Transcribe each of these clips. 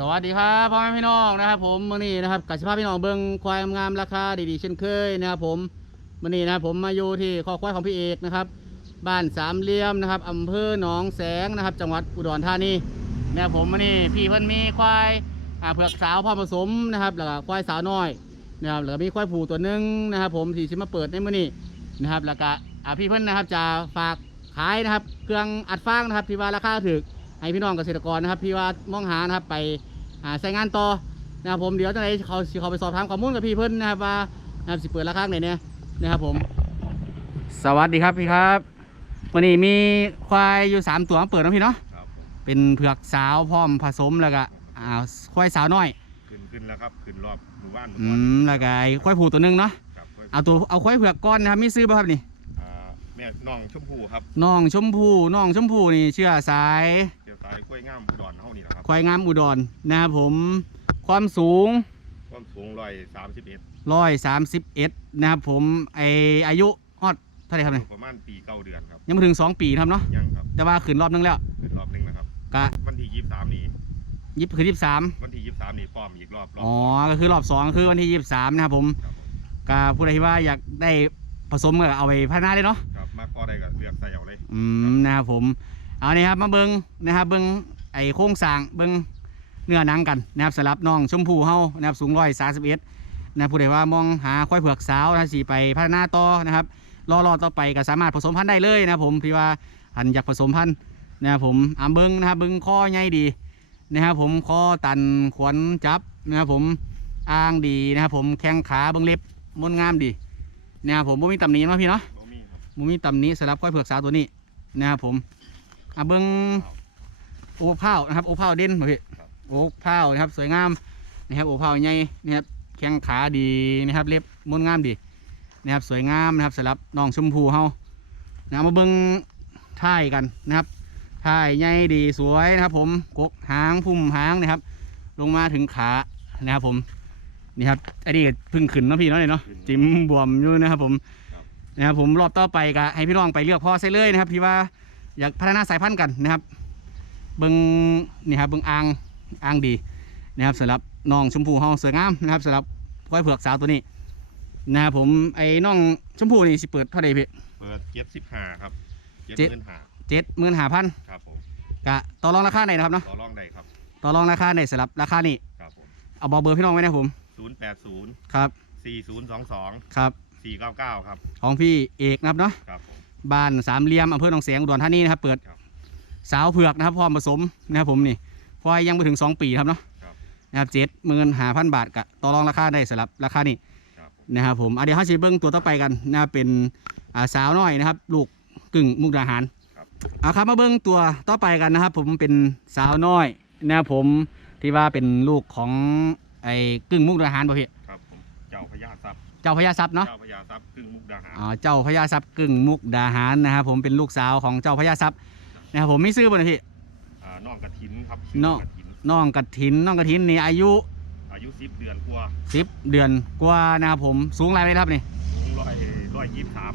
สวัสดีครับพ่อแม่พี่น้องนะครับ ผมมื่อนี้นะครับกับสภาพพี่น้องเบิ้งควายงามราคาดีๆเช่นเคยนะครับผมมื่อนี้นะผมมาอยู่ที่คอควายของพี่เอกนะครับ บ้านสามเหลี่ยมนะครับอำเภอหนองแสงนะครับ จังหวัดอุดรธานีนะครับผมมื่อนี้พี่เพิ่นมีควายเผือกสาวพ่อผสมนะครับแล้วก็ควายสาวน้อยนะครับแล้วก็มีควายผูตัวหนึงนะครับ ผมที่ชิมาเปิดในมื่อนี้นะครับแล้วก็อ่าพี่เพิ่นนะครับจะฝาก ขายนะครับ เครื่องอัดฟางนะครับที่ว่าราคาถูกให้พี่น้องเกษตรกรนะครับพี่ว่ามองหานะครับไปอ่าใช้งานต่อนะครับผมเดี๋ยวจะได้เขาสิเขาไปสอบถามข้อมูลกับพี่เพิ่นนะครับว่านะครับสิเปิดราคาไหนเนี่ยนะครับผม สวัสดีครับพี่ครับวันนี้มีควายอยู่สามตัวมาเปิดนะพี่เนาะครับผมเป็นเผือกสาวพร้อมผสมแล้วก็อ่าควายสาวน้อยขึ้นขึ้นแล้วครับขึ้นรอบหมู่บ้านหมู่อืบ้านมแล้วก็ไอ้ควายผูตัวหนึงเนาะครับค่อยเอาตัวเอาควายเผือกก้อนนะครับมีซื้อป่ะครับนี่ อ่าแม่น้องชมพู่ครับน้องชมพู่น้องชมพู่นี่เชื่อสายเกี่ยวสายกล้วยงามอุดรเฮานี่แหละครับควายงามอุดรนะครับผม ความสูงความสูงร้อยสามสิบเอ็ดร้อยสามสิบเอ็ดนะครับผมไออายุฮอดเท่าไหร่ครับเนี่ยประมาณปีเก้าเดือนครับยังไม่ถึงสองปีครับเนาะยังครับแต่ว่าขืนรอบนึงแล้วขึ้นรอบหนึงนะครับกะวันที่ยี่สิบสามนี่ยิบคือยี่สามวันที่ยี่สิบสามนี่ฟอร์มอีกรอบรอบอ๋อก็คือรอบสองคือวันที่ยี่สามนะครับผมครับผมกะผู้ใดที่ว่าอยากได้ผสมก็เอาไปพัฒนาได้เนาะ อาเลยอืมนะครับผม เอานี่ครับมาเบิ้งนะครับเบิ้งไอโครงสร้างเบิ้งเนื้อหนังกันนะครับสำหรับน้องชมพู่เฮานะครับสูงร้อยสามสิบเอ็ดนะผู้ใดว่ามองหาควายเผือกสาวนะสีไปพัฒนาต่อนะครับรอรอต่อไปก็สามารถผสมพันธุ์ได้เลยนะครับผมที่ว่าหันอยากผสมพันธุ์นะครับผมอ่าเบิ้งนะครับเบิ้งข้อใหญ่ดีนะครับผมข้อตันขวนจับนะครับผมอ้างดีนะครับผมแข้งขาเบิ้งเล็บมนงามดีนะครับผมบ่มีตำหนิเนาะพี่เนาะบ่มีครับบ่มีตำหนิสำหรับควายเผือกสาวตัวนี้ นะครับผมอ่าเบิ้งโอ้เผานะครับโอ้เผาเด่นมาพี่โอ้เผานะครับ สวยงามนะครับโอ้เผาใหญ่นะครับแข้งขาดีนะครับ เล็บมนงามดีนะครับ สวยงามนะครับสำหรับน้องชมพูเฮานะมาเบิ้งท่ายกันนะครับท่ายใหญ่ดีสวยนะครับ ผมกกหางพุ่มหางนะครับ ลงมาถึงขานะครับผมนี่ครับอันนี้ก็เพึ่งขึ้นเนาะพี่เนาะเนี่ยเนาะจิ้มบวมอยู่นะครับผม นะครับผมรอบต่อไปก็ให้พี่น้องไปเลือกพ่อใส่เลยนะครับที่ว่าอยากพัฒนาสายพันธุ์กันนะครับ เบิ้งนี่ครับเบิ้งอ่างอ่างดีนะครับสำหรับน้องชมพูเฮาสวยงามนะครับสำหรับควายเผือกสาวตัวนี้นะครับผมไอ้น้องชมพู่นี่สิเปิดเท่าไหร่พี่เปิดเจ็ดสิบห้าครับเจ็เจ็ดดหมื่นห้าเจ็ดหมื่นห้าพันครับผมกะต่อรองราคาไหนนะครับเนาะต่อรองได้ครับต่อรองราคาไหนสำหรับราคานี่ครับผมเอาบอกเบอร์พี่น้องไว้นะผมศูนย์แปดศูนย์ครับสี่ศูนย์สองสองครับ สี่เก้าเก้าครับ ของพี่เอกนะครับเนาะครับผม บ้านสามเหลี่ยมอำเภอหนองแสงอุดรธานีนะครับ เปิดครับสาวเผือกนะครับพร้อมผสมนะครับผมนี่พอยยังไม่ถึงสองปีครับเนาะครับนะครับเจ็ดหมื่นห้าพันบาทกะต่อรองราคาได้สำหรับราคานี่ครับผม นะครับผมอะเดี๋ยวเขาจะเบิ้งตัวต่อไปกันนะครับเป็นอ่าสาวน้อยนะครับ ลูกกึ่งมุกดาหารครับเอาครับมาเบิ้งตัวต่อไปกันนะครับ ผมเป็นสาวน้อยนะครับผมที่ว่าเป็นลูกของไอ้กึ่งมุกดาหารบ่พี่ครับผม เจ้าพญาทรัพย์ เจ้าพญาทรัพย์เนาะเจ้าพญาทรัพย์กึ่งมุกดาหารอ๋อเจ้าพญาทรัพย์กึ่งมุกดาหารนะครับผมเป็นลูกสาวของเจ้าพญาทรัพย์นะครับผมไม่ซื้อบ่นะพี่อ่าน้องกระถินครับน้องกระถินน้องกระถินน้องกระถินนี่อายุอายุสิบเดือนกว่าสิบเดือนกว่านะครับผมสูงไรไหมครับนี่สูงร้อยร้อยยี่สิบสาม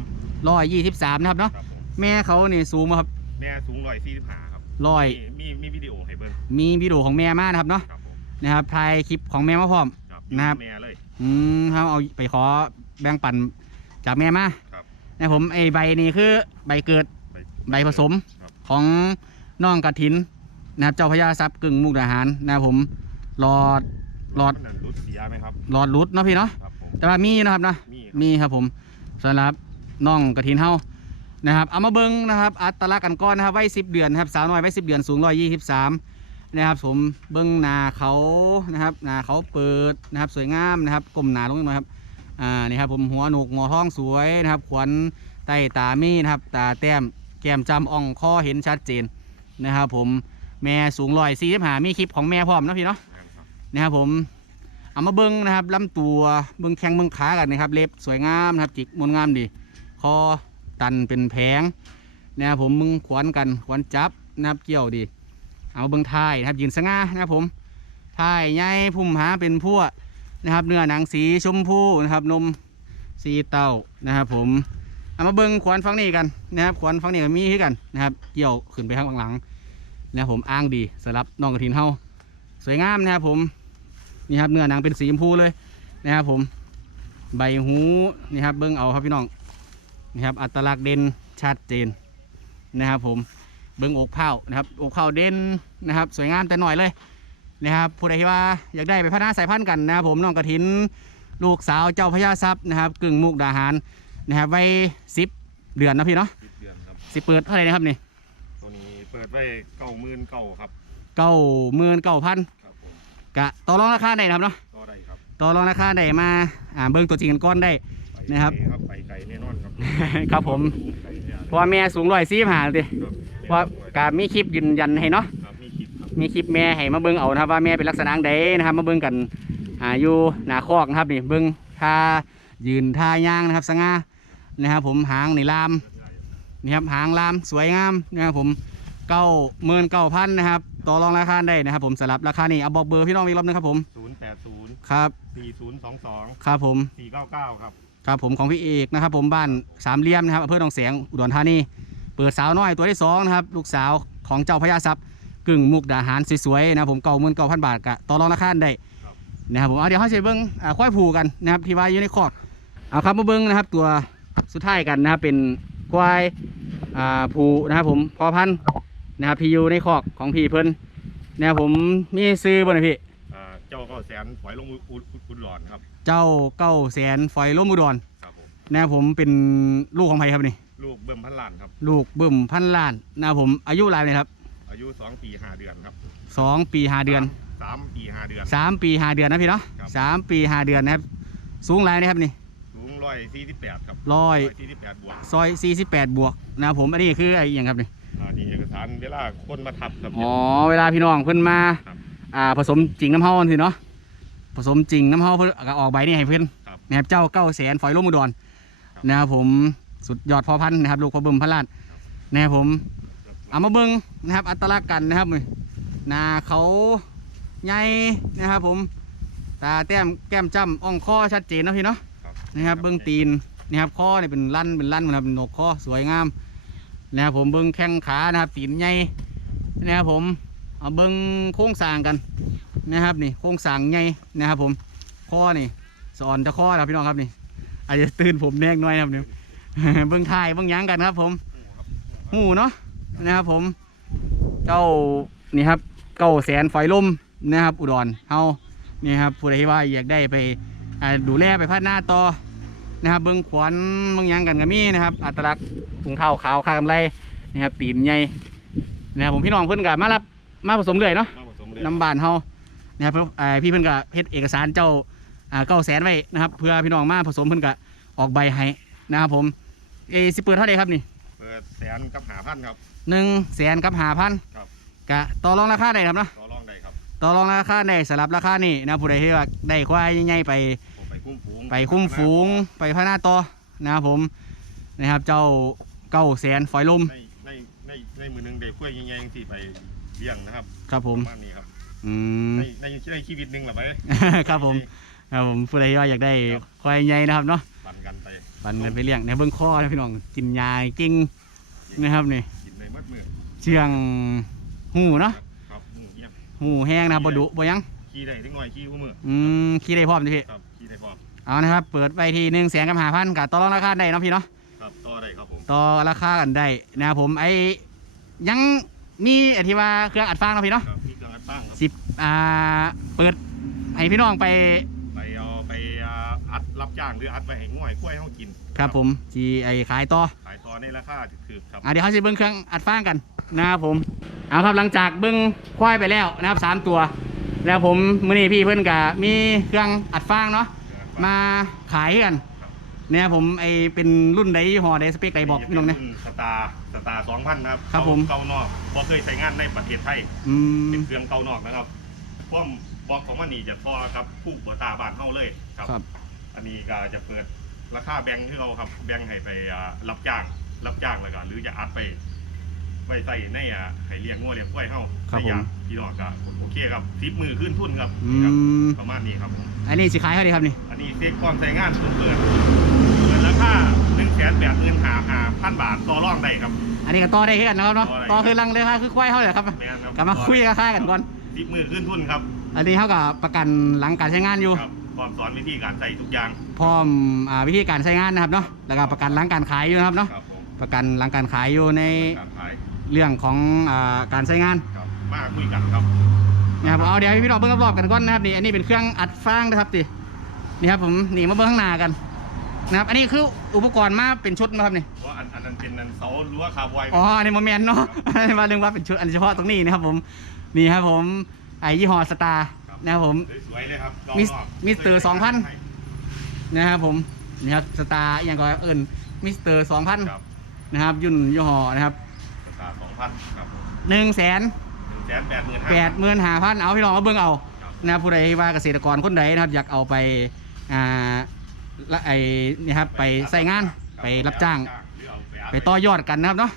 ร้อยยี่สิบสามนะครับเนาะครับผมแม่เขานี่สูงไหมครับแม่สูงร้อยสี่สิบห้าครับร้อยมีมีมีวิดีโอให้เบิ่งมีวิดีโอของแม่มานะครับเนาะครับผมนะครับถ่ายคลิปของแม่มาพร้อม ครับนะครับ แม่เลย อืมครับเอาไปขอแบ่งปันจากแม่มาครับ นะครับผมไอใบนี้คือใบเกิดไป ใบผสมครับ ของน้องกระถินนะครับเจ้าพญาทรัพย์กึ่งมุกดาหารนะครับผมหลอด หลอดนั่นรุดเสียไหมครับ หลอดรุดเนาะพี่เนาะครับผมแต่ว่ามีนะครับเนาะ มีครับ มีครับผมสำหรับน้องกระถินเฮานะครับเอามาเบิ้งนะครับ อัตลักษณ์กันก้อนนะครับไว้สิบเดือนนะครับสาวน้อยไว้สิบเดือนสูงร้อยยี่สิบสาม นะครับผมเบิ้องนาเขานะครับนาเขาเปิดนะครับ สวยงามนะครับก้มหนาลงนิดหน่อยครับอ่านี่ครับผมหัวหนุกงอท้องสวยนะครับ ขวัญใต้ตามีนะครับ ตาแต้มแก้มจำอ่องคอเห็นชัดเจนนะครับ ผมแม่สูงร้อยสี่สิบหามีคลิปของแม่พร้อมนะพี่เนาะนั่นครับนะครับผมเอามาเบิ้งนะครับลำตัวเบิ้งแข้งเบิ้งขากันนะครับ เล็บสวยงามนะครับจิกมนงามดีคอตันเป็นแผงนะครับผมมึงขวนกันขวนจับนะครับเกี่ยวดี เอาเบิ้งท้ายนะครับยืนสง่านะครับผมท้ายใหญ่พุ่มหาเป็นพวกนะครับ เนื้อหนังสีชมพูนะครับนมสีเต้านะครับ ผมเอามาเบิ้งขวานฟังนี่กันนะครับขวานฟังนี่ก็มีคือกันนะครับเกี่ยวขึ้นไปข้างหลังนะครับผมอ้างดีสำหรับน้องกระถินเฮาสวยงามนะครับผมนี่ครับเนื้อหนังเป็นสีชมพูเลยนะครับผมใบหูนี่ครับเบิ้งเอาครับพี่น้องนี่ครับอัตลักษณ์เด่นชัดเจนนะครับผม เบิ้งอกเผานะครับอกเผาเด่นนะครับ สวยงามแต่หน่อยเลยนะครับผู้ใดที่ว่าอยากได้ไปพัฒนาสายพันธุ์กันนะครับผมน้องกระถินลูกสาวเจ้าพญาทรัพย์นะครับกึ่งมุกดาหารนะครับไว้สิบเดือนนะพี่เนาะสิบเดือนครับสิเปิดเท่าไหร่นะครับนี่ตัวนี้เปิดไว้เก้าหมื่นเก้าครับเก้าหมื่นเก้าพันครับผมกะต่อรองราคาได้นะครับเนาะก็ได้ครับต่อรองราคาได้มาอ่าเบิ้งตัวจริงกันก้อนได้ไปนะครับไกลครับไปไกลแน่นอนครับ ครับผมไกลแน่เพราะว่าแม่สูงร้อยสี่หาดิครับ เพราะกามีคลิปยืนยันให้เนาะครับมีคลิปครับมีคลิปแม่ให้มาเบิ้งเอานะครับว่าแม่เป็นลักษณะใดนะครับ มาเบิ้งกันอ่าอยู่หน้าคอกนะครับนี่เบิ้งท่ายืนท่าย่างนะครับสง่านะครับ ผมหางนี่ลามนี่ครับหางลามสวยงามนะครับผมเก้าหมื่นเก้าพันนะครับต่อรองราคาได้นะครับ ผมสำหรับราคานี่เอาบอกเบอร์พี่น้องอีกรอบนึงครับผมศูนย์แปดศูนย์ครับสี่ศูนย์สองสองครับผมสี่เก้าเก้าครับ ครับผมของพี่เอกนะครับ ผมบ้านสามเหลี่ยมนะครับอำเภอหนองแสงอุดรธานี เปิดสาวน้อยตัวที่สองนะครับลูกสาวของเจ้าพญาทรัพย์กึ่งมุกดาหารสวยๆนะครับผมเก้าหมื่นเก้าพันบาทกะต่อรองราคาได้นะครับผมเอาเดี๋ยวเขาจะเบิ้งอ่าควายผูกันนะครับที่ว่าอยู่ในคอกเอาครับมาเบิ้งนะครับ ตัวสุดท้ายกันนะครับเป็นควายอ่าผูนะครับผมพอพันธุ์นะครับพี่อยู่ในคอกของพี่เพิ่นนะครับผมมีซื้อบ่นะพี่อ่าเจ้าก็แสนปล่อยลงอุดอุดอุดหลอนครับ เจ้าเก้าแสนฝอยล้มอุดรครับผมนะครับผมเป็นลูกของใครครับนี่ ลูกเบิ่มพันล้านครับ ลูกบึ้มพันล้านนะครับผมอายุรายเลยครับอายุสองปีห้าเดือนครับสองปีห้าเดือนสามปีห้าเดือน สามปีห้าเดือนนะพี่เนาะครับ สามปีห้าเดือนนะครับสูงรายนะครับนี่ สูงร้อยสี่สิบแปดครับร้อย สี่สิบแปดบวกซอยสี่สิบแปดบวกนะครับผมอันนี้คือไอ้อหย่างครับนี่อ่านี่เอกสารเวลาคนมาทับครับ อ๋อเวลาพี่น้องเพิ่นมาครับ อ่าผสมจริงน้ำเฮาสิเนาะผสมจริงน้ำเฮาเพิ่นก็ออกใบนี่ให้เพิ่นครับ นะครับเจ้าเก้าแสนฝอยล้มอุดรครับนะครับผม สุดยอดพอพันธุ์นะครับลูกพอบึ้มพันล้านนะครับผมเอามาเบิ้งนะครับ อัตลักษณ์กันนะครับนี่หนาเขาใหญ่นะครับ ผม ตาแต้มแก้มจ้ำอ่องคอชัดเจนนะพี่เนาะครับนะครับ เบิ้งตีนนะครับคอเนี่ยเป็นลั่นเป็นลั่นนะครับเป็นหนกคอสวยงามนะครับผมเบิ้งแข้งขานะครับตีนใหญ่นะครับผมเอาเบิ้งโค้งสร้างกันนะครับนี่โค้งสร้างใหญ่นะครับ ผมคอนี่สอนจะคอนะครับพี่น้องครับนี่อาจจะตื่นผมแดงหน่อยนะครับนี่ เบิ้งถ่ายเบิ้งหยังกันครับ ผมหูเนาะนะครับผม เจ้านี่ครับเก้าแสนฝอยลมนะครับ อุดรเฮานี่ครับผู้ใดที่ว่าอยากได้ไปอ่าดูแลไปพัฒนาต่อนะครับ เบิ้งขวัญเบิ้งหยังกันก็มีนะครับ อัตลักษณ์ถุงเท้าขาวคากำไรนะครับตีนใหญ่นะครับผมพี่น้องเพิ่นกับมารับมาผสมเลยเนาะมาผสมเลยน้ำบานเฮานะครับเพิ่นอ่าพี่เพิ่นกับเฮ็ดเอกสารเจ้าอ่าเก้าแสนไว้นะครับ เพื่อพี่น้องมาผสมเพิ่นกับออกใบให้นะครับผม เอสิเปิดเท่าไหร่ครับนี่เปิดแสนกับหาพันครับ หนึ่งแสนกับหาพันครับ กะต่อรองราคาได้ครับเนาะต่อรองได้ครับต่อรองราคาได้สำหรับราคานี่นะผู้ใดที่ว่าได้ควายใหญ่ๆไป ผมไปคุ้มฝูงไปคุ้มฝูงไปพัฒนาต่อนะครับผมนะครับเจ้าเก้าแสนฝอยลุ่มในในในในมือหนึงได้กล้วยยังไงที่ไปเลี้ยงนะครับครับผมประมาณนี้ครับอืม ในในในชีวิตหนึ่งหรอไป ครับผม ครับผมผู้ใดที่ว่าอยากได้ครับควายใหญ่นะครับเนาะ ปั่นกันไปปันกันไปเลี้ยงในเบื้องข้อนะพี่น้องกินยากิ้งนะครับนี่กินในมัดมือเชียงหูเนาะครับหมูเยี่ยมหูแห้งนะครับบดุบ่ยังขี้ได้ทั้งหน่อยขี้คู่มืออืมขี้ได้พร้อมจ้ะพี่ครับขี้ได้พร้อมเอานะครับเปิดไปทีหนึ่งแสนกับหาพันกับต่อรองราคาได้เนาะพี่เนาะครับต่อได้ครับผมต่อราคากันได้นะครับผมไอ้ยังมีอธิว่าเครื่องอัดฟางเนาะพี่เนาะครับมีเครื่องอัดตั้งครับสิบอ่าเปิดให้พี่น้องไป จ้างหรืออัดไปให้ง่อยกล้วยให้เขากินครับผมจีไอขายต่อขายต่อในราคาถือๆครับอะเดี๋ยวเขาจะเบิ้งเครื่องอัดฟางกันนะครับผมเอาครับหลังจากเบิ้งควายไปแล้วนะครับสามตัว แล้วผมมื่อนี้พี่เพื่อนกับมีเครื่องอัดฟางเนาะมาขายกันเนี่ยผมไอเป็นรุ่นใดยี่ห้อใดสเปคใดบอกพี่น้องเนี่ยสตาร์สตาร์สองพันนะครับครับผมเก่านอกบ่เคยใช้งานในประเทศไทยอืมเป็นเครื่องเก่านอกนะครับพวกบอกของมันนี่จะพอครับคู่หัวตาบ้านเฮาเลยครับครับ อันนี้ก็จะเปิดราคาแบงค์ที่เราครับแบงค์ให้ไปอ่ารับจ้าง รับจ้างแล้วก็หรือจะอัดไปไปใส่ในอ่าให้เลี้ยงงัวเลี้ยงกล้วยเฮาครับในอยางผม พี่น้องก็โอเคครับทิปมือขึ้นทุนครับอืครับ มประมาณนี้ครับผม อันนี้สิขายเท่าไหร่ครับนี่อันนี้เซ็กความใส่งานตัวเปิดเปิดราคาหนึ่งแสนแปดหมื่นหาหาพันบาทต่อรองได้ครับ อันนี้ก็ต่อได้แค่กันนะครับเนาะต่ต่ออได้ คือรังเลยค่ะคือควายเท่าไหร่ครับแม่นครับกลับมาคุยกับค่ากันก่อนสิบมือขึ้นทุนครับ อันนี้เท่ากับประกันหลังการใช้งานอยู่ ครับ พร้อมสอนวิธีการใส่ทุกอย่างพร้อมอ่าวิธีการใช้งานนะครับเนาะแล้วก็ประกันหลังการขายอยู่นะครับเนาะครับผมประกันหลังการขายอยู่ในการขายเรื่องของอ่าการใช้งานครับมาคุยกันครับนะครับเอาเดี๋ยวให้พี่น้องเบิ้งรอบๆกันก่อนนะครับนี่อันนี้เป็นเครื่องอัดฟางนะครับตินี่ครับผมนี่มาเบิ้งข้างหน้ากันนะครับอันนี้คืออุปกรณ์มาเป็นชุดนะครับนี่ว่าอันอันนั้นเป็นอันเสารั้วคาร์บอยอ๋ออันนี้โมเมนต์เนาะอันนี้มาเรื่องว่าเป็นชุดอันเฉพาะตรงนี้นะครับผมนี่ครับผมไอยี่ห้อสตาร์ นะครับผมสวยๆเลยครับรอบมิสรอบมิสเตอร์2,000นะครับผมนี่ครับสตาร์อย่างก็เอิญมิสเตอร์สองพันครับนะครับยุ่นยี่ห้อนะครับราคาสองพันครับผมหนึ่งแสนหนึ่งแสนแปดหมื่นห้าแปดหมื่นห้าพันเอาพี่น้องมาเบิ่งเอาครับนะครับผู้ใดว่าเกษตรกรคนใดนะครับอยากเอาไปอ่าละไอ้นี่ครับไปใส่งานไปรับจ้างหรือเอาไปไปต่อยอดกันนะครับเนาะ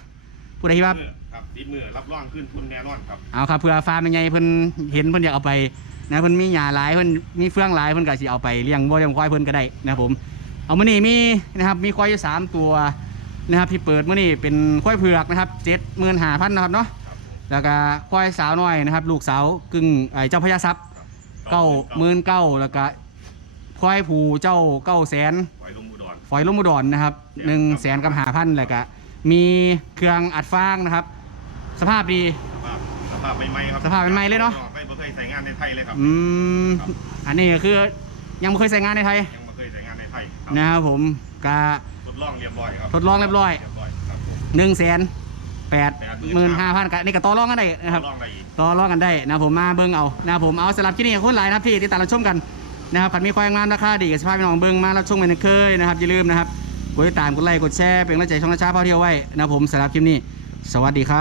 ผู้ใดที่ว่ามือครับติดมือรับรองขึ้นทุนแน่นอนครับ เอาครับเพื่อฟาร์มยังไงเพิ่นเห็นเพิ่นอยากเอาไป นะเพิ่นมีหญ้าหลายเพิ่นมีเฟื่องหลายเพิ่นก็สิเอาไปเลี้ยงวัวเลี้ยงควายเพิ่นก็ได้นะครับผมเอามื้อนี้มีนะครับมีควายอยู่สามตัวนะครับที่เปิดมื้อนี้เป็นควายเผือกนะครับ75,000นะครับเนาะครับผมแล้วก็ควายสาวน้อยนะครับ ลูกสาวกึ่งไอเจ้าพญาทรัพย์ครับเก้าหมื่นเก้าแล้วก็ควายผูเจ้าเก้าแสนไว้ลงอุดรฝอยลมอุดรนะครับหนึ่งแสนกับหาพันแล้วก็มีเครื่องอัดฟางนะครับ สภาพดี สภาพสภาพใหม่ๆครับสภาพใหม่ๆเลยเนาะไม่ เคยใส่งานในไทยเลยครับ อืมครับ อันนี้ก็คือยังไม่เคยใส่งานในไทยยังไม่เคยใส่งานในไทยครับนะครับผมก็ทดลองเรียบร้อยครับทดลองเรียบร้อย เรียบร้อยครับผม หนึ่งแสนแปดหมื่นห้าพันกันนี่ก็ต่อรองกันได้นะครับทดลองได้อีก ต่อรองกันได้นะครับผมมาเบิ้งเอานะครับผมเอาสำหรับที่นี่คนหลายนะครับที่ติดตามรับชมกันนะครับขันมีควายงามราคาดีกับสภาพพี่น้องเบิ้งมารับชมกันเคยนะครับอย่าลืมนะครับกดติดตามกดไลค์กดแชร์เป็นกำลังใจช่องราชาพาเที่ยวไว้นะครับผมสำหรับคลิปนี้ สวัสดีครับ